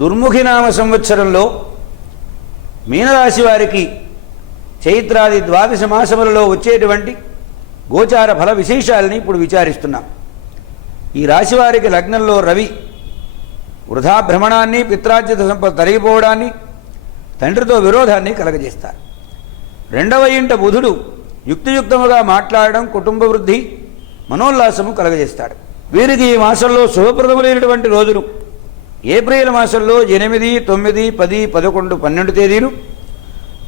దుర్ముఖినామ సంవత్సరంలో మీనరాశి వారికి చైత్రాది ద్వాదశ మాసములలో వచ్చేటువంటి గోచార ఫల విశేషాలని ఇప్పుడు విచారిస్తున్నాం. ఈ రాశివారికి లగ్నంలో రవి వృధా భ్రమణాన్ని, పిత్రార్జిత సంపద తరిగిపోవడాన్ని, తండ్రితో విరోధాన్ని కలగజేస్తారు. రెండవ ఇంట బుధుడు యుక్తియుక్తముగా మాట్లాడడం, కుటుంబ వృద్ధి, మనోల్లాసము కలగజేస్తాడు. వీరికి ఈ మాసంలో శుభప్రదములైనటువంటి రోజులు ఏప్రిల్ మాసంలో 8, 9, 10, 11, 12 తేదీలు,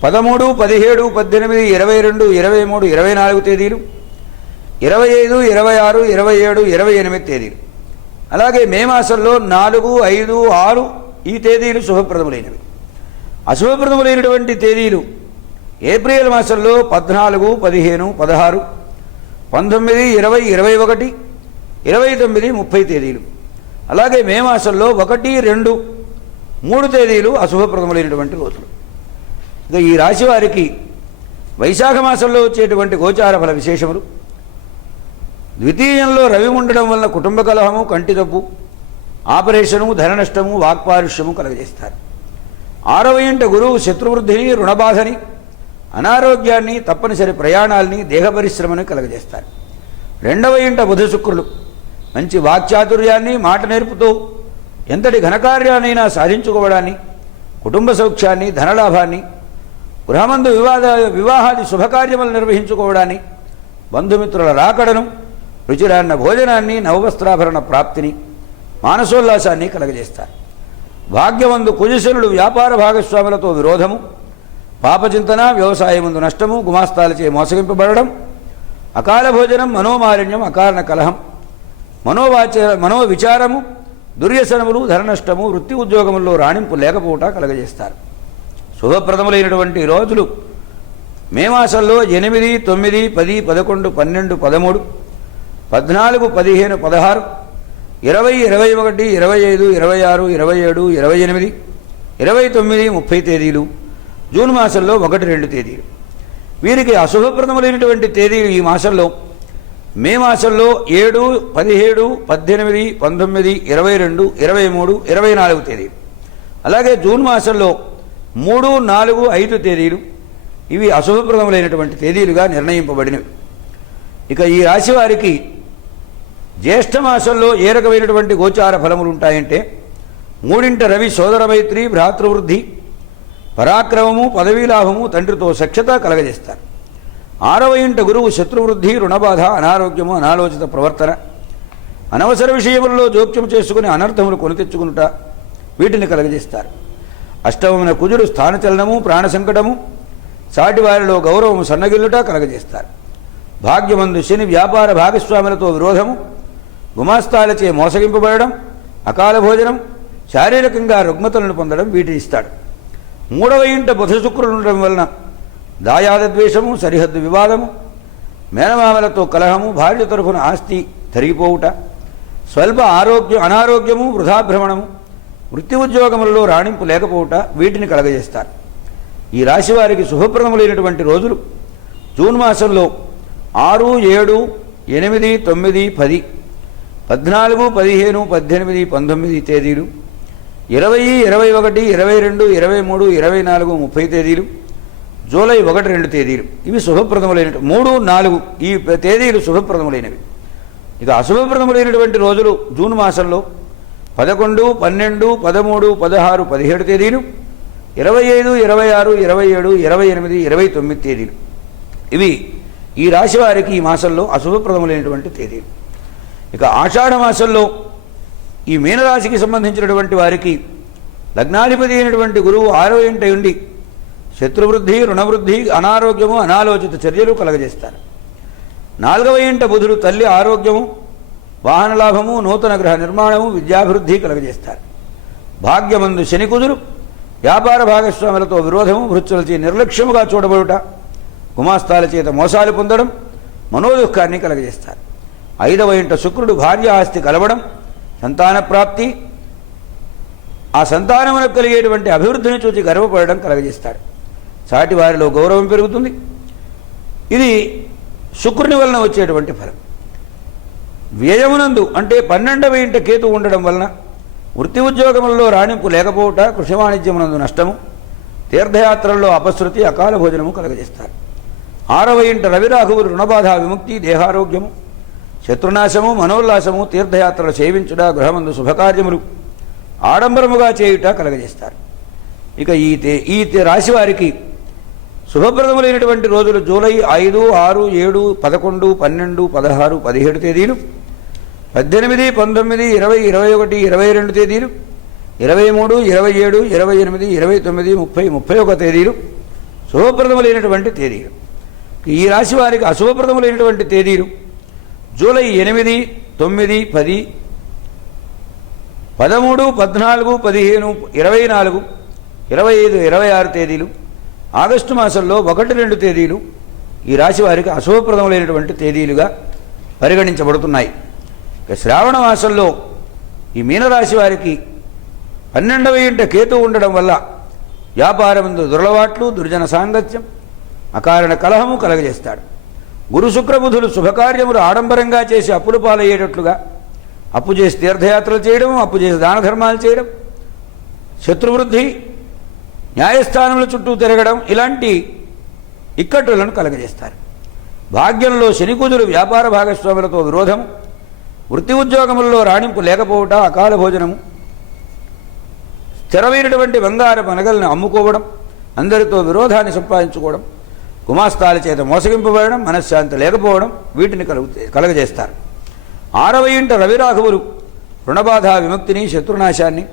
13, 17, 18, 22, 23, 24 తేదీలు, 25, 26, 27, 28 తేదీలు. అలాగే మే మాసంలో 4, 5, 6 ఈ తేదీలు శుభప్రదములైనవి. అశుభప్రదములైనటువంటి తేదీలు ఏప్రిల్ మాసంలో 14, 15, 16, 19, 20, 21, 29, 30 తేదీలు. అలాగే మే మాసంలో 1, 2, 3 తేదీలు అశుభప్రదములైనటువంటి రోజులు. ఇక ఈ రాశి వారికి వైశాఖ మాసంలో వచ్చేటువంటి గోచార ఫల విశేషములు: ద్వితీయంలో రవి ఉండడం వలన కుటుంబ కలహము, కంటి తప్పు, ఆపరేషను, ధన నష్టము, వాక్పారుష్యము కలగజేస్తారు. 6వ ఇంట గురువు శత్రువృద్ధిని, రుణబాధని, అనారోగ్యాన్ని, తప్పనిసరి ప్రయాణాలని, దేహ పరిశ్రమని కలగజేస్తారు. 2వ ఇంట బుధ శుక్రులు మంచి వాక్చాతుర్యాన్ని, మాట నేర్పుతో ఎంతటి ఘనకార్యాన్నైనా సాధించుకోవడాన్ని, కుటుంబ సౌఖ్యాన్ని, ధనలాభాన్ని, గృహమందు వివాహాది శుభకార్యములు నిర్వహించుకోవడాన్ని, బంధుమిత్రుల రాకడను, రుచిరాన్న భోజనాన్ని, నవవస్త్రాభరణ ప్రాప్తిని, మానసోల్లాసాన్ని కలగజేస్తారు. భాగ్యమందు కుజశనుడు వ్యాపార భాగస్వాములతో విరోధము, పాపచింతన, వ్యవసాయమందు నష్టము, గుమాస్తాలచే మోసగింపబడడం, అకాల భోజనం, మనోమాలిన్యం, అకారణ కలహం, మనోవిచారము, దుర్యసనములు, ధన నష్టము, వృత్తి ఉద్యోగముల్లో రాణింపు లేకపోవట కలగజేస్తారు. శుభప్రదములైనటువంటి రోజులు మే మాసంలో 8, 9, 10, 11, 12, 13, 14, 15, 16, 20, 21, 25, 26, 27, 28, 29, 30 తేదీలు. జూన్ మాసంలో 1, 2 తేదీలు. వీరికి అశుభప్రదములైనటువంటి తేదీలు ఈ మాసంలో మే మాసంలో 7, 17, 18, 19, 22, 23, 24 తేదీలు. అలాగే జూన్ మాసంలో 3, 4, 5 తేదీలు. ఇవి అశుభప్రదములైనటువంటి తేదీలుగా నిర్ణయింపబడినవి. ఇక ఈ రాశి వారికి జ్యేష్ఠ మాసంలో ఏ రకమైనటువంటి గోచార ఫలములు ఉంటాయంటే: 3వ రవి సోదర మైత్రి, భ్రాతృవృద్ధి, పరాక్రమము, పదవీలాభము, తండ్రితో సఖ్యత కలగజేస్తారు. 6వ ఇంట గురువు శత్రువృద్ధి, రుణబాధ, అనారోగ్యము, అనాలోచిత ప్రవర్తన, అనవసర విషయములలో జోక్యం చేసుకుని అనర్థములు కొని తెచ్చుకునుట, వీటిని కలగజేస్తారు. 8వమున కుజుడు స్థానచలనము, ప్రాణ సంకటము, సాటివారిలో గౌరవము సన్నగిల్లుట కలగజేస్తారు. భాగ్యమందు శని వ్యాపార భాగస్వాములతో విరోధము, గుమాస్తాలచే మోసగింపబడడం, అకాల భోజనం, శారీరకంగా రుగ్మతలను పొందడం వీటిని ఇస్తాడు. 3వ ఇంట బుధ శుక్రులు ఉండడం వలన దాయాద ద్వేషము, సరిహద్దు వివాదము, మేనమామలతో కలహము, భార్య తరఫున ఆస్తి తరిగిపోవుట, స్వల్ప అనారోగ్యము, వృధాభ్రమణము, వృత్తి ఉద్యోగములలో రాణింపు లేకపోవుట వీటిని కలగజేస్తారు. ఈ రాశి వారికి శుభప్రదములైనటువంటి రోజులు జూన్ మాసంలో 6, 7, 8, 9, 10, 14, 15, 18, 19 తేదీలు, 20, 21, 22, 23, 24, 30 తేదీలు, జూలై 1, 2 తేదీలు. ఇవి శుభప్రదములైన 3, 4 ఈ తేదీలు శుభప్రదములైనవి. ఇక అశుభప్రదములైనటువంటి రోజులు జూన్ మాసంలో 11, 12, 13, 16, 17 తేదీలు, 25, 26, 27, 28, 29 తేదీలు. ఇవి ఈ రాశి వారికి ఈ మాసంలో అశుభప్రదములైనటువంటి తేదీలు. ఇక ఆషాఢ మాసంలో ఈ మీనరాశికి సంబంధించినటువంటి వారికి లగ్నాధిపతి అయినటువంటి గురువు 6వ ఇంట ఉండి శత్రువృద్ధి, రుణవృద్ధి, అనారోగ్యము, అనాలోచిత చర్యలు కలగజేస్తారు. 4వ ఇంట బుధుడు తల్లి ఆరోగ్యము, వాహన లాభము, నూతన గృహ నిర్మాణము, విద్యాభివృద్ధి కలగజేస్తారు. భాగ్యమందు శని కుజుడు వ్యాపార భాగస్వాములతో విరోధము, వృత్తులచే నిర్లక్ష్యముగా చూడబడుట, గుమాస్తాల చేత మోసాలు పొందడం, మనోదుఃఖాన్ని కలగజేస్తారు. 5వ ఇంట శుక్రుడు భార్య ఆస్తి కలవడం, సంతాన ప్రాప్తి, ఆ సంతానమునకు కలిగేటువంటి అభివృద్ధిని చూసి గర్వపడడం కలగజేస్తాడు. సాటి వారిలో గౌరవం పెరుగుతుంది. ఇది శుక్రుని వలన వచ్చేటువంటి ఫలం. వ్యయమునందు అంటే 12వ ఇంట కేతు ఉండడం వలన వృత్తి ఉద్యోగములలో రాణింపు లేకపోవట, కృషి వాణిజ్యమునందు నష్టము, తీర్థయాత్రల్లో అపశృతి, అకాల భోజనము కలగజేస్తారు. 6వ ఇంట రవిరాఘవులు రుణబాధ విముక్తి, దేహారోగ్యము, శత్రునాశము, మనోల్లాసము, తీర్థయాత్రలు సేవించుట, గృహమందు శుభకార్యములు ఆడంబరముగా చేయుట కలగజేస్తారు. ఇక ఈ రాశి వారికి శుభప్రదములైనటువంటి రోజులు జూలై 5, 6, 7, 11, 12, 16, 17 తేదీలు, 18, 19, 20, 21, 22 తేదీలు, 23, 27, 28, 29, 30, 31 తేదీలు శుభప్రదములైనటువంటి తేదీలు. ఈ రాశి వారికి అశుభప్రదములైనటువంటి తేదీలు జూలై 8, 9, 10, 13, 14, 15, 24, 25, 26 తేదీలు, ఆగస్టు మాసంలో 1, 2 తేదీలు ఈ రాశి వారికి అశుభప్రదములైనటువంటి తేదీలుగా పరిగణించబడుతున్నాయి. ఇక శ్రావణ మాసంలో ఈ మీనరాశి వారికి 12వ ఇంట కేతు ఉండడం వల్ల వ్యాపారమందు దురలవాట్లు, దుర్జన సాంగత్యం, అకారణ కలహము కలగజేస్తాడు. గురు శుక్రబుధులు శుభకార్యములు ఆడంబరంగా చేసి అప్పులు పాలయ్యేటట్లుగా, అప్పు చేసి తీర్థయాత్రలు చేయడం, అప్పు చేసి దాన ధర్మాలు చేయడం, శత్రువృద్ధి, న్యాయస్థానముల చుట్టూ తిరగడం, ఇలాంటి ఇక్కట్టులను కలగజేస్తారు. భాగ్యంలో శనికుజులు వ్యాపార భాగస్వాములతో విరోధము, వృత్తి ఉద్యోగములలో రాణింపు లేకపోవట, అకాల భోజనము, స్థిరమైనటువంటి బంగారు నగలను అమ్ముకోవడం, అందరితో విరోధాన్ని సంపాదించుకోవడం, గుమాస్తాల చేత మోసగింపబడడం, మనశ్శాంతి లేకపోవడం, వీటిని కలగజేస్తారు. 6వ ఇంట రవిరాఘవులు రుణబాధ విముక్తిని, శత్రునాశాన్ని,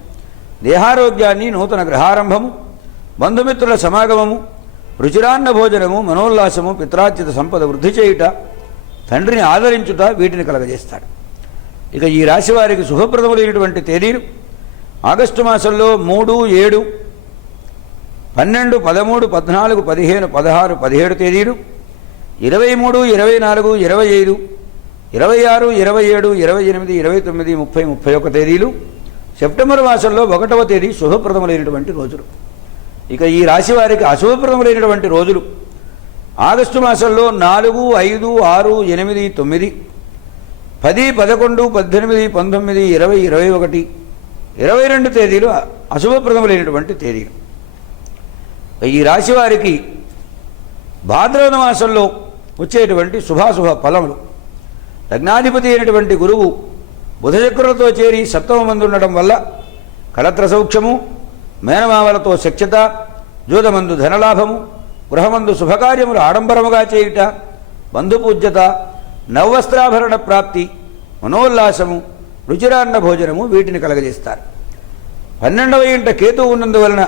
దేహారోగ్యాన్ని, నూతన గృహారంభము, బంధుమిత్రుల సమాగమము, రుచిరాన్న భోజనము, మనోల్లాసము, పిత్రార్జిత సంపద వృద్ధి చేయుట, తండ్రిని ఆదరించుట, వీటిని కలగజేస్తాడు. ఇక ఈ రాశి వారికి శుభప్రదములైనటువంటి తేదీలు ఆగస్టు మాసంలో 3, 7, 12, 13, 14, 15, 16, 17 తేదీలు, 23, 24, 25, 26, 27, 28, 29, 30, 31 తేదీలు, సెప్టెంబర్ మాసంలో 1వ తేదీ శుభప్రదములైనటువంటి రోజులు. ఇక ఈ రాశి వారికి అశుభప్రదములైనటువంటి రోజులు ఆగస్టు మాసంలో 4, 5, 6, 8, 9, 10, 11, 18, 19, 20, 21, 22 తేదీలు అశుభప్రదములైనటువంటి తేదీలు. ఈ రాశి వారికి భాద్రపద మాసంలో వచ్చేటువంటి శుభాశుభ ఫలములు, లగ్నాధిపతి అయినటువంటి గురువు బుధచక్రులతో చేరి 7వ మందు ఉండడం వల్ల కళత్ర సౌఖ్యము, మేనమామలతో శక్ష్యత, జూదమందు ధనలాభము, గృహమందు శుభకార్యములు ఆడంబరముగా చేయుట, బంధుపూజ్యత, నవవస్త్రాభరణ ప్రాప్తి, మనోల్లాసము, రుచిరాన్న భోజనము, వీటిని కలగజేస్తారు. 12వ ఇంట కేతు ఉన్నందువలన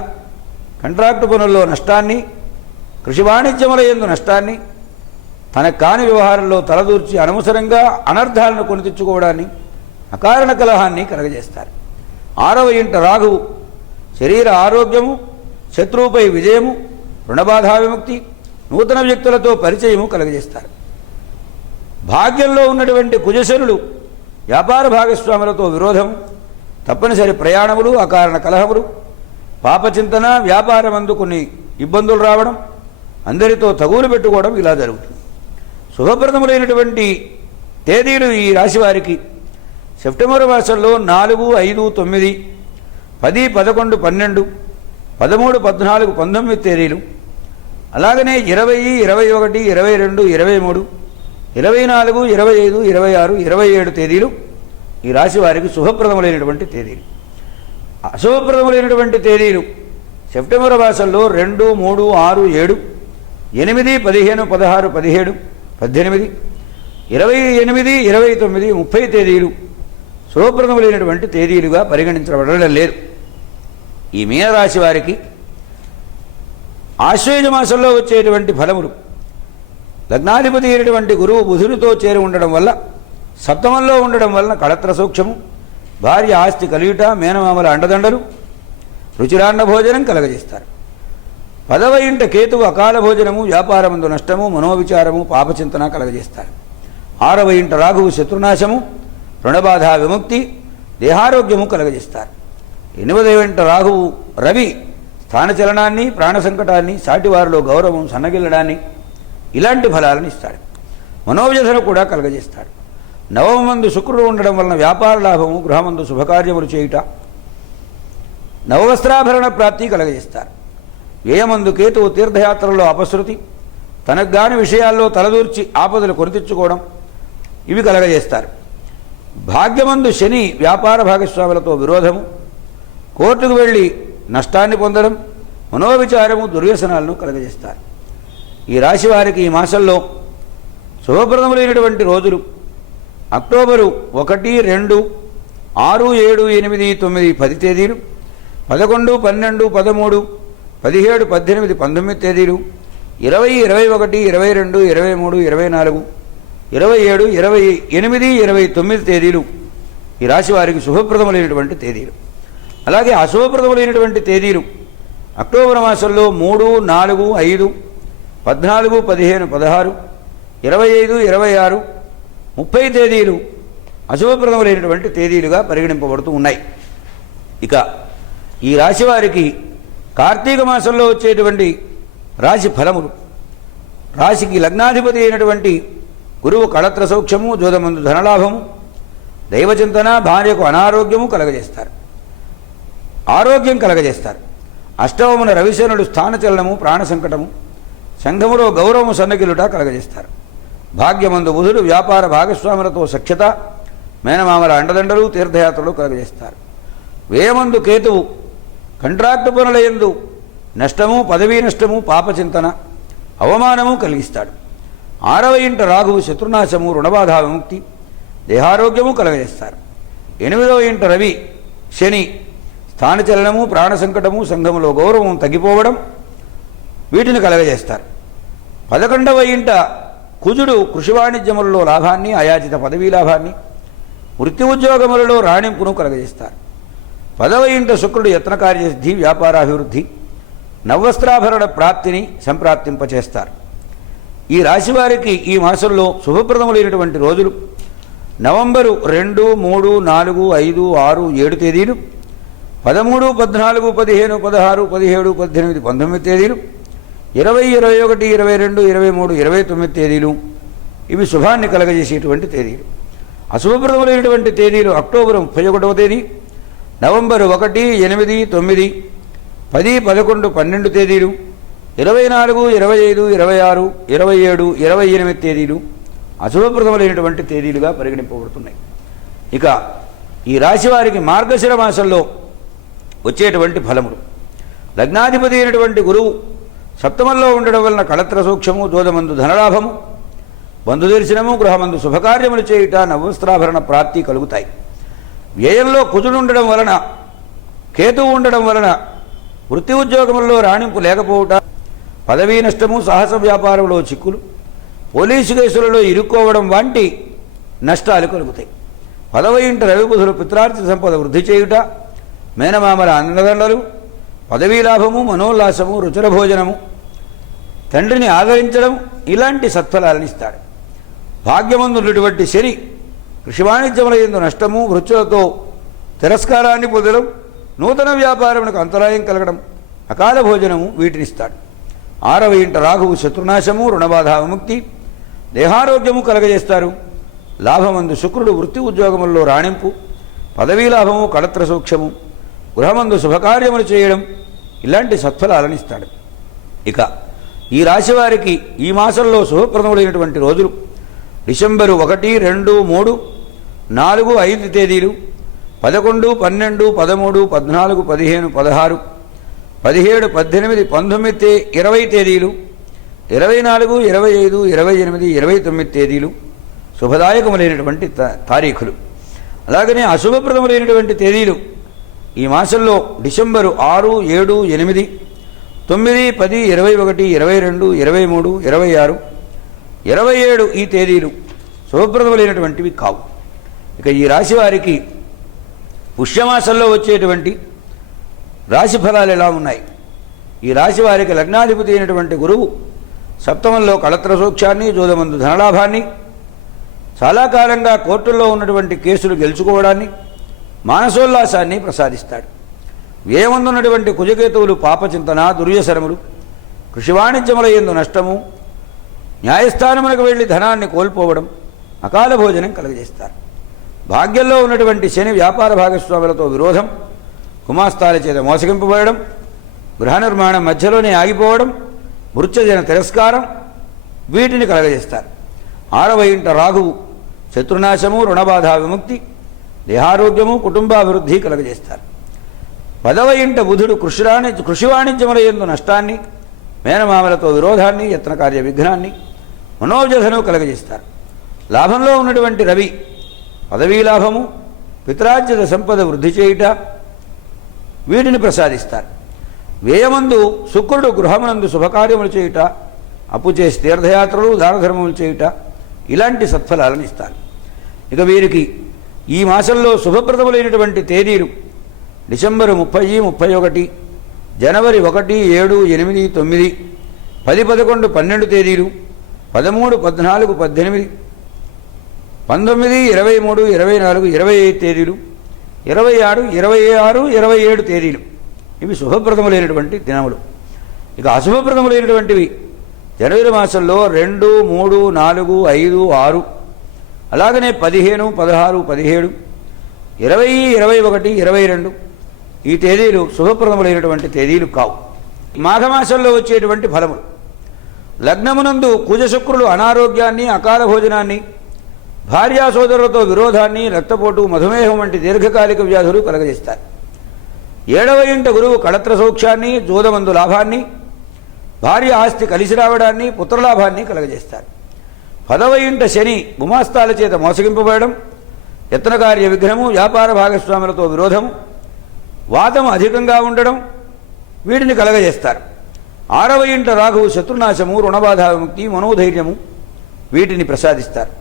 కంట్రాక్టు పనుల్లో నష్టాన్ని, కృషి వాణిజ్యముల యందు నష్టాన్ని, తనకు కాని వ్యవహారంలో తలదూర్చి అనవసరంగా అనర్థాలను కొని తెచ్చుకోవడాన్ని, అకారణ కలహాన్ని కలగజేస్తారు. 6వ ఇంట రాహువు శరీర ఆరోగ్యము, శత్రువుపై విజయము, రుణబాధా విముక్తి, నూతన వ్యక్తులతో పరిచయము కలగజేస్తారు. భాగ్యంలో ఉన్నటువంటి కుజశనులు వ్యాపార భాగస్వాములతో విరోధము, తప్పనిసరి ప్రయాణములు, అకారణ కలహములు, పాపచింతన, వ్యాపారమందు కొన్ని ఇబ్బందులు రావడం, అందరితో తగులు పెట్టుకోవడం ఇలా జరుగుతుంది. శుభప్రదములైనటువంటి తేదీలు ఈ రాశివారికి సెప్టెంబర్ మాసంలో 4, 5, 9, 10, 11, 12, 13, 14, 19 తేదీలు, అలాగనే 20, 21, 22, 23, 24, 25, 26, 27 తేదీలు ఈ రాశి వారికి శుభప్రదములైనటువంటి తేదీలు. అశుభప్రదములైనటువంటి తేదీలు సెప్టెంబర్ మాసంలో 2, 3, 6, 7, 8, 15, 16, 17, 18, 28, 29, 30 తేదీలు శుభప్రదములైనటువంటి తేదీలుగా పరిగణించబడడం లేదు. ఈ మీనరాశి వారికి ఆశ్వయుజ మాసంలో వచ్చేటువంటి ఫలములు, లగ్నాధిపతి అయినటువంటి గురువు బుధునితో చేరి ఉండడం వల్ల, సప్తమంలో ఉండడం వలన కళత్ర సూక్ష్మము, భార్య ఆస్తి కలియుట, మేనమామల అండదండలు, రుచిరాన్న భోజనం కలగజేస్తారు. 10వ ఇంట కేతువు అకాల భోజనము, వ్యాపారమందు నష్టము, మనోవిచారము, పాపచింతన కలగజేస్తారు. 6వ ఇంట రాఘువు శత్రునాశము, రుణబాధ విముక్తి, దేహారోగ్యము కలగజేస్తారు. 8వ ఇంట రాఘువు రవి స్థానచలనాన్ని, ప్రాణ సంకటాన్ని, సాటివారిలో గౌరవం సన్నగిల్లడాన్ని, ఇలాంటి ఫలాలను ఇస్తాడు. మనోవ్యధను కూడా కలగజేస్తాడు. 9వ మందు శుక్రుడు ఉండడం వలన వ్యాపార లాభము, గృహమందు శుభకార్యములు చేయుట, నవవస్త్రాభరణ ప్రాప్తి కలగజేస్తారు. వ్యయమందు కేతువు తీర్థయాత్రల్లో అపశృతి, తనకు గాని విషయాల్లో తలదూర్చి ఆపదలు కొని తెచ్చుకోవడం ఇవి కలగజేస్తారు. భాగ్యమందు శని వ్యాపార భాగస్వాములతో విరోధము, కోర్టుకు వెళ్ళి నష్టాన్ని పొందడం, మనోవిచారము, దుర్వ్యసనాలను కలగజేస్తారు. ఈ రాశి వారికి ఈ మాసంలో శుభప్రదములైనటువంటి రోజులు అక్టోబరు 1, 2, 6, 7, 8, 9, 10 తేదీలు, 11, 12, 13, 17, 18, 19 తేదీలు, 20, 21, 22, 23, 24, 27, 28, 29 తేదీలు ఈ రాశి వారికి శుభప్రదములైనటువంటి తేదీలు. అలాగే అశుభప్రదములైనటువంటి తేదీలు అక్టోబర్ మాసంలో 3, 4, 5, 14, 15, 16, 25, 26, 30 తేదీలు అశుభప్రదములైనటువంటి తేదీలుగా పరిగణింపబడుతూ ఉన్నాయి. ఇక ఈ రాశి వారికి కార్తీక మాసంలో వచ్చేటువంటి రాశి ఫలములు, రాశికి లగ్నాధిపతి అయినటువంటి గురువు కళత్ర సౌఖ్యము, జోదమందు ధనలాభము, దైవచింతన, భార్యకు అనారోగ్యము కలగజేస్తారు, ఆరోగ్యం కలగజేస్తారు. అష్టమమున రవిశనుడు స్థానచలనము, ప్రాణ సంకటము, సంఘములో గౌరవము సన్నగిలుట కలగజేస్తారు. భాగ్యమందు బుధుడు వ్యాపార భాగస్వాములతో సఖ్యత, మేనమామల అండదండలు, తీర్థయాత్రలు కలగజేస్తారు. వ్యయమందు కేతువు కంట్రాక్టు పనుల యందు నష్టము, పదవీ నష్టము, పాపచింతన, అవమానము కలిగిస్తాడు. 6వ ఇంట రాఘువు శత్రునాశము, రుణబాధ విముక్తి, దేహారోగ్యము కలగజేస్తారు. 8వ ఇంట రవి శని స్థానచలనము, ప్రాణ సంకటము, సంఘములో గౌరవం తగ్గిపోవడం వీటిని కలగజేస్తారు. 11వ ఇంట కుజుడు కృషి వాణిజ్యములలో లాభాన్ని, అయాచిత పదవీ లాభాన్ని, వృత్తి ఉద్యోగములలో రాణింపును కలగజేస్తారు. 10వ ఇంట శుక్రుడు యత్నకార్యసిద్ధి, వ్యాపారాభివృద్ధి, నవవస్త్రాభరణ ప్రాప్తిని సంప్రాప్తింపచేస్తారు. ఈ రాశివారికి ఈ మాసంలో శుభప్రదములైనటువంటి రోజులు నవంబరు 2, 3, 4, 5, 6, 7 తేదీలు, 13, 14, 15, 16, 17, 18, 19 తేదీలు, 20, 21, 22, 23, 29 తేదీలు ఇవి శుభాన్ని కలగజేసేటువంటి తేదీలు. అశుభప్రదములైనటువంటి తేదీలు అక్టోబర్ 31వ తేదీ, నవంబరు 1, 8, 9, 10, 11, 12 తేదీలు, 24, 25, 26, 27, 28 తేదీలు అశుభప్రదములైనటువంటి తేదీలుగా పరిగణింపబడుతున్నాయి. ఇక ఈ రాశి వారికి మార్గశిర మాసంలో వచ్చేటువంటి ఫలములు, లగ్నాధిపతి అయినటువంటి గురువు సప్తమంలో ఉండడం వలన కళత్ర సూక్ష్మము, జోదమందు ధనలాభము, బంధుదర్శనము, గృహమందు శుభకార్యములు చేయుట, నవవస్త్రాభరణ ప్రాప్తి కలుగుతాయి. వ్యయంలో కుజుడు ఉండడం వలన, కేతువు ఉండడం వలన వృత్తి ఉద్యోగములలో రాణింపు లేకపోవుట, పదవీ నష్టము, సాహస వ్యాపారంలో చిక్కులు, పోలీసు కేసులలో ఇరుక్కోవడం వంటి నష్టాలు కలుగుతాయి. 10వ ఇంట రవి బుధులు పిత్రార్జిత సంపద వృద్ధి చేయుట, మేనమామల అన్నదండలు, పదవీ లాభము, మనోల్లాసము, రుచుల భోజనము, తండ్రిని ఆదరించడం ఇలాంటి సత్ఫలాలను ఇస్తాడు. భాగ్యమందున్నటువంటి శని కృషి వాణిజ్యముల యందు నష్టము, వృత్తులతో తిరస్కారాన్ని పొందడం, నూతన వ్యాపారమునకు అంతరాయం కలగడం, అకాల భోజనము వీటినిస్తాడు. 6వ ఇంట రాఘువు శత్రునాశము, రుణబాధ విముక్తి, దేహారోగ్యము కలగజేస్తారు. లాభమందు శుక్రుడు వృత్తి ఉద్యోగములలో రాణింపు, పదవీ లాభము, కళత్ర సూక్ష్మము, గృహమందు శుభకార్యములు చేయడం ఇలాంటి సత్ఫలాలను ఇస్తాడు. ఇక ఈ రాశివారికి ఈ మాసంలో శుభప్రదములైనటువంటి రోజులు డిసెంబరు 1, 2, 3, 4, 5 తేదీలు, 11, 12, 13, 14, 15, 16, 17, 18, 19, 20 తేదీలు, 24, 25, 28, 29 తేదీలు శుభదాయకములైనటువంటి తారీఖులు. అలాగనే అశుభప్రదములైనటువంటి తేదీలు ఈ మాసంలో డిసెంబరు 6, 7, 8, 9, 10, 21, 22, 23, 26, 27 ఈ తేదీలు శుభప్రదములైనటువంటివి కావు. ఇక ఈ రాశి వారికి పుష్యమాసంలో వచ్చేటువంటి రాశి ఫలాలు ఎలా ఉన్నాయి? ఈ రాశి వారికి లగ్నాధిపతి అయినటువంటి గురువు సప్తమంలో కళత్ర సూక్ష్మాన్ని, జోదమందు ధనలాభాన్ని, చాలా కాలంగా కోర్టుల్లో ఉన్నటువంటి కేసులు గెలుచుకోవడాన్ని, మానసోల్లాసాన్ని ప్రసాదిస్తాడు. వ్యయమందున్నటువంటి కుజకేతువులు పాపచింతన, దుర్వ్యసనములు, కృషి వాణిజ్యముల యందు నష్టము, న్యాయస్థానములకు వెళ్ళి ధనాన్ని కోల్పోవడం, అకాల భోజనం కలుగజేస్తారు. భాగ్యంలో ఉన్నటువంటి శని వ్యాపార భాగస్వాములతో విరోధం, గుమాస్తాల చేత మోసగింపబడడం, గృహ నిర్మాణం మధ్యలోనే ఆగిపోవడం, మృత్యుజన తిరస్కారం వీటిని కలగజేస్తారు. 6వ ఇంట రాహువు శత్రునాశము, రుణబాధ విముక్తి, దేహారోగ్యము, కుటుంబాభివృద్ధి కలగజేస్తారు. 10వ ఇంట బుధుడు కృషి వాణిజ్యముల యందు నష్టాన్ని, మేనమామలతో విరోధాన్ని, యత్నకార్య విఘ్నాన్ని, మనోవ్యధను కలగజేస్తారు. లాభంలో ఉన్నటువంటి రవి పదవీ లాభము, పిత్రార్జిత సంపద వృద్ధి చేయుట వీటిని ప్రసాదిస్తారు. వ్యయమందు శుక్రుడు గృహమునందు శుభకార్యములు చేయుట, అప్పు చేసి తీర్థయాత్రలు, దానధర్మములు చేయుట ఇలాంటి సత్ఫలాలను ఇస్తారు. ఇక వీరికి ఈ మాసంలో శుభప్రదములైనటువంటి తేదీలు డిసెంబరు 30, 31, జనవరి 1, 7, 8, 9, 10, 11, 12 తేదీలు, 13, 14, 18, 19, 23, 24, 25 తేదీలు, 26, 26, 27 తేదీలు ఇవి శుభప్రదములైనటువంటి దినములు. ఇక అశుభప్రదములైనటువంటివి జనవరి మాసంలో 2, 3, 4, 5, 6, అలాగనే 15, 16, 17, 20, 21, 22 ఈ తేదీలు శుభప్రదములైనటువంటి తేదీలు కావు. మాఘమాసంలో వచ్చేటువంటి ఫలములు: లగ్నమునందు కుజశుక్రులు అనారోగ్యాన్ని, అకాల భోజనాన్ని, భార్యా సోదరులతో విరోధాన్ని, రక్తపోటు, మధుమేహం వంటి దీర్ఘకాలిక వ్యాధులు కలగజేస్తారు. 7వ ఇంట గురువు కళత్ర సౌఖ్యాన్ని, జోదమందు లాభాన్ని, భార్య ఆస్తి కలిసి రావడాన్ని, పుత్రలాభాన్ని కలగజేస్తారు. 10వ ఇంట శని గుమాస్తాల చేత మోసగింపబడడం, యత్నకార్య విఘ్నము, వ్యాపార భాగస్వాములతో విరోధము, వాతము అధికంగా ఉండడం వీటిని కలగజేస్తారు. 6వ ఇంట రాహువు శత్రునాశము, రుణబాధ విముక్తి, మనోధైర్యము వీటిని ప్రసాదిస్తారు.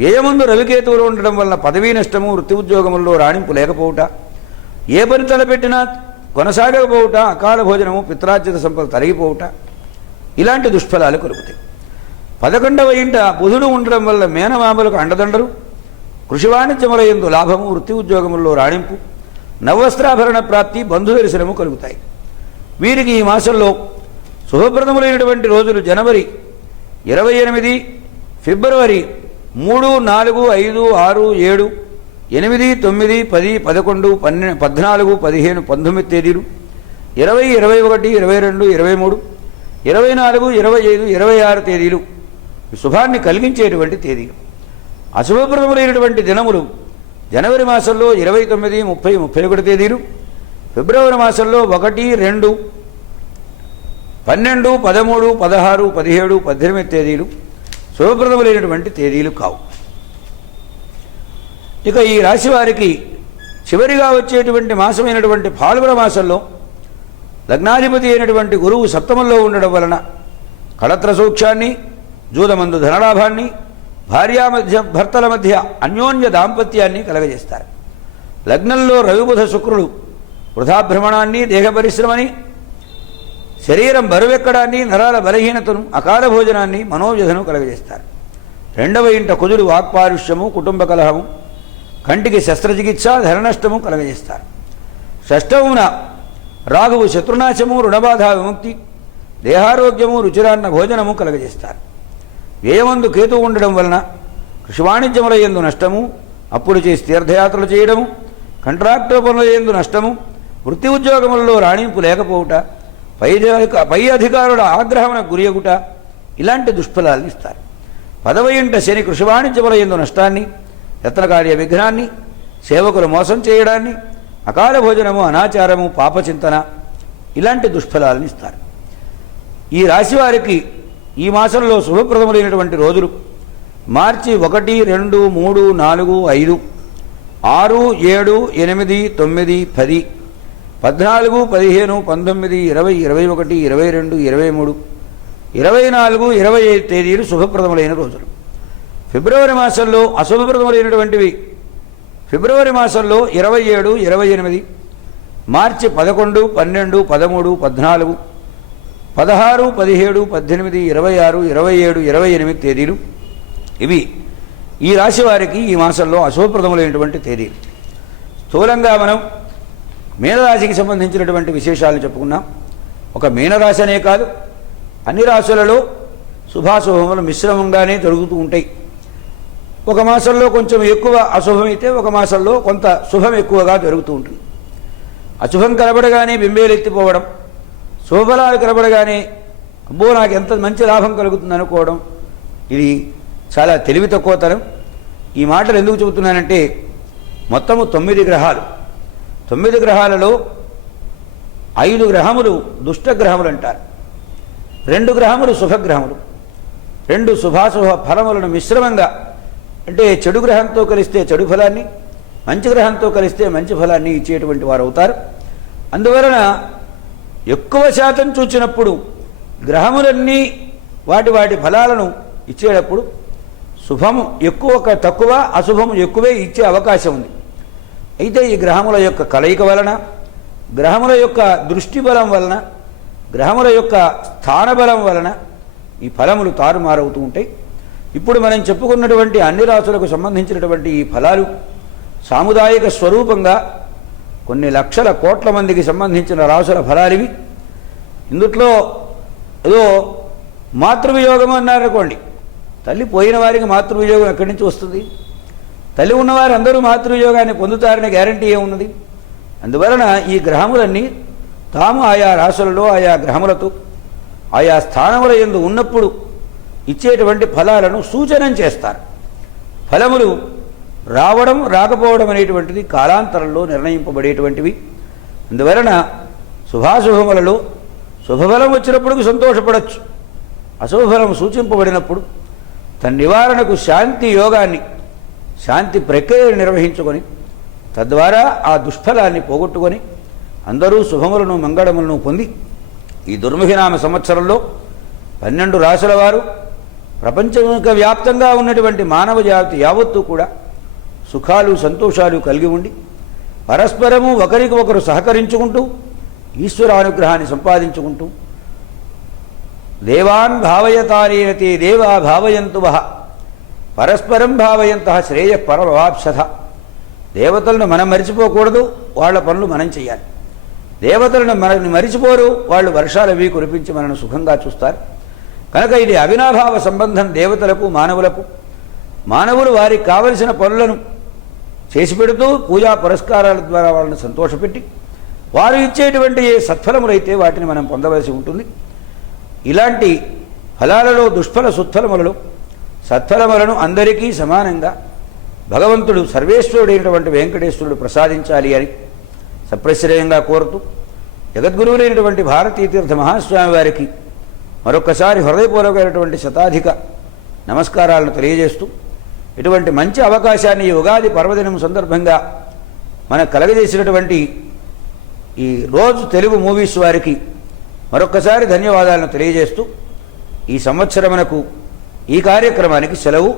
వ్యయమందు రవికేతువులు ఉండడం వలన పదవీ నష్టము, వృత్తి ఉద్యోగముల్లో రాణింపు లేకపోవుట, ఏ పని తలపెట్టినా కొనసాగకపోవుట, అకాల భోజనము, పిత్రార్జిత సంపద తరిగిపోవుట ఇలాంటి దుష్ఫలాలు కలుగుతాయి. 11వ ఇంట బుధుడు ఉండడం వల్ల మేనమామలకు అండదండలు, కృషి వాణిజ్యముల యందు లాభము, వృత్తి ఉద్యోగముల్లో రాణింపు, నవవస్త్రాభరణ ప్రాప్తి, బంధు దర్శనము కలుగుతాయి. వీరికి ఈ మాసంలో శుభప్రదములైనటువంటి రోజులు జనవరి 28, ఫిబ్రవరి 3, 4, 5, 6, 7, 8, 9, 10, 11, 14, 15, 19 తేదీలు, 20, 21, 22, 23, 24, 25, 26 తేదీలు శుభాన్ని కలిగించేటువంటి తేదీలు. అశుభప్రదములైనటువంటి దినములు జనవరి మాసంలో 29, 30, 31 తేదీలు, ఫిబ్రవరి మాసంలో 1, 2, 12, 13, 16, 17, 18 తేదీలు శుభప్రదములైనటువంటి తేదీలు కావు. ఇక ఈ రాశి వారికి చివరిగా వచ్చేటువంటి మాసమైనటువంటి ఫాల్గుణ మాసంలో లగ్నాధిపతి అయినటువంటి గురువు సప్తమంలో ఉండడం వలన కళత్ర సౌఖ్యాన్ని, జూదమందు ధనలాభాన్ని, భర్తల మధ్య అన్యోన్య దాంపత్యాన్ని కలగజేస్తారు. లగ్నంలో రవిబుధ శుక్రుడు వృధాభ్రమణాన్ని, దేహ పరిశ్రమని, శరీరం బరువెక్కడాన్ని, నరాల బలహీనతను, అకాల భోజనాన్ని, మనోవ్యధను కలగజేస్తారు. 2వ ఇంట కుజుడు వాక్పారుష్యము, కుటుంబ కలహము, కంటికి శస్త్రచికిత్స, ధననష్టము కలగజేస్తారు. 6వ రాహువు శత్రునాశము, రుణబాధ విముక్తి, దేహారోగ్యము, రుచిరాన్న భోజనము కలగజేస్తారు. వ్యయమందు కేతు ఉండడం వలన కృషి వాణిజ్యముల యందు నష్టము, అప్పులు చేసి తీర్థయాత్రలు చేయడము, కంట్రాక్టు పనుల యందు నష్టము, వృత్తి ఉద్యోగములలో రాణింపు లేకపోవుట, పై అధికారుల ఆగ్రహమునకు గురియగుట ఇలాంటి దుష్ఫలాలను ఇస్తారు. 10వ ఇంట శని కృషి వాణిజ్యముల యందు నష్టాన్ని, యత్నకార్య విఘ్నాన్ని, సేవకులు మోసం చేయడాన్ని, అకాల భోజనము, అనాచారము, పాపచింతన ఇలాంటి దుష్ఫలాలను ఇస్తారు. ఈ రాశి వారికి ఈ మాసంలో శుభప్రదములైనటువంటి రోజులు మార్చి 1, 2, 3, 4, 5, 6, 7, 8, 9, 10, 14, 15, 19, 20, 21, 22, 23, 24, 25 తేదీలు శుభప్రదములైన రోజులు. ఫిబ్రవరి మాసంలో అశుభప్రదములైనటువంటివి ఫిబ్రవరి మాసంలో 27, 28, మార్చి 11, 12, 13, 14, 16, 17, 18, 26, 27, 28 తేదీలు ఇవి ఈ రాశి వారికి ఈ మాసంలో అశుభప్రదములైనటువంటి తేదీలు. స్థూలంగా మనం మీనరాశికి సంబంధించినటువంటి విశేషాలు చెప్పుకున్నాం. ఒక మీనరాశి అనే కాదు, అన్ని రాశులలో శుభాశుభములు మిశ్రమంగానే జరుగుతూ ఉంటాయి. ఒక మాసంలో కొంచెం ఎక్కువ అశుభమైతే ఒక మాసంలో కొంత శుభం ఎక్కువగా జరుగుతూ ఉంటుంది. అశుభం కనబడగానే బింబేలెత్తిపోవడం, శుభఫలాలు కనబడగానే అబ్బో నాకు ఎంత మంచి లాభం కలుగుతుంది అనుకోవడం, ఇది చాలా తెలివి తక్కువతనం. ఈ మాటలు ఎందుకు చెబుతున్నానంటే మొత్తము 9 గ్రహాలు. 9 గ్రహాలలో 5 గ్రహములు దుష్టగ్రహములు అంటారు, 2 గ్రహములు శుభగ్రహములు. 2 శుభాశుభ ఫలములను మిశ్రమంగా, అంటే చెడు గ్రహంతో కలిస్తే చెడు ఫలాన్ని, మంచి గ్రహంతో కలిస్తే మంచి ఫలాన్ని ఇచ్చేటువంటి వారు అవుతారు. అందువలన ఎక్కువ శాతం చూచినప్పుడు గ్రహములన్నీ వాటి వాటి ఫలాలను ఇచ్చేటప్పుడు శుభము ఎక్కువ తక్కువ, అశుభము ఎక్కువే ఇచ్చే అవకాశం ఉంది. అయితే ఈ గ్రహముల యొక్క కలయిక వలన, గ్రహముల యొక్క దృష్టి బలం వలన, గ్రహముల యొక్క స్థానబలం వలన ఈ ఫలములు తారుమారవుతూ ఉంటాయి. ఇప్పుడు మనం చెప్పుకున్నటువంటి అన్ని రాసులకు సంబంధించినటువంటి ఈ ఫలాలు సాముదాయిక స్వరూపంగా కొన్ని లక్షల కోట్ల మందికి సంబంధించిన రాసుల ఫలాలివి. ఇందుట్లో ఏదో మాతృవియోగం అన్నారనుకోండి, తల్లి పోయిన వారికి మాతృవియోగం ఎక్కడి నుంచి వస్తుంది? తల్లి ఉన్నవారు అందరూ మాతృవియోగాన్ని పొందుతారనే గ్యారంటీ ఏమున్నది? అందువలన ఈ గ్రహములన్నీ తాము ఆయా రాసులలో ఆయా గ్రహములతో ఆయా స్థానముల యందు ఉన్నప్పుడు ఇచ్చేటువంటి ఫలాలను సూచనం చేస్తారు. ఫలములు రావడం రాకపోవడం అనేటువంటిది కాలాంతరంలో నిర్ణయింపబడేటువంటివి. అందువలన శుభాశుభములలో శుభఫలం వచ్చినప్పుడు సంతోషపడవచ్చు, అశుభఫలం సూచింపబడినప్పుడు తన నివారణకు శాంతి యోగాన్ని, శాంతి ప్రక్రియను నిర్వహించుకొని తద్వారా ఆ దుష్ఫలాన్ని పోగొట్టుకొని అందరూ శుభములను మంగళములను పొంది ఈ దుర్ముఖినామ సంవత్సరంలో 12 రాసుల వారు ప్రపంచముక వ్యాప్తంగా ఉన్నటువంటి మానవ జాతి యావత్తూ కూడా సుఖాలు సంతోషాలు కలిగి ఉండి పరస్పరము ఒకరికి ఒకరు సహకరించుకుంటూ ఈశ్వర అనుగ్రహాన్ని సంపాదించుకుంటూ దేవాన్ భావయతానేనతే దేవా భావయంతు వహ పరస్పరం భావయంతః శ్రేయ పరమవాప్సథ. దేవతలను మనం మరిచిపోకూడదు, వాళ్ళ పనులు మనం చేయాలి. దేవతలను మనల్ని మరిచిపోరు, వాళ్ళు వర్షాలవి కురిపించి మనను సుఖంగా చూస్తారు. కనుక ఇది అవినాభావ సంబంధం దేవతలకు మానవులకు. మానవులు వారికి కావలసిన పనులను చేసి పెడుతూ పూజా పురస్కారాల ద్వారా వాళ్ళని సంతోషపెట్టి వారు ఇచ్చేటువంటి ఏ సత్ఫలములైతే వాటిని మనం పొందవలసి ఉంటుంది. ఇలాంటి ఫలాలలో దుష్ఫల సుత్ఫలములలో సత్ఫలములను అందరికీ సమానంగా భగవంతుడు సర్వేశ్వరుడైనటువంటి వెంకటేశ్వరుడు ప్రసాదించాలి అని సప్రశ్రయంగా కోరుతూ జగద్గురువులైనటువంటి భారతీతీర్థ మహాస్వామి వారికి మరొక్కసారి హృదయపూర్వకమైనటువంటి శతాధిక నమస్కారాలను తెలియజేస్తూ ఇటువంటి మంచి అవకాశాన్ని ఈ ఉగాది పర్వదినం సందర్భంగా మనకు కలగజేసినటువంటి ఈ రోజు తెలుగు మూవీస్ వారికి మరొక్కసారి ధన్యవాదాలను తెలియజేస్తూ ఈ సంవత్సరమునకు ఈ కార్యక్రమానికి సెలవు.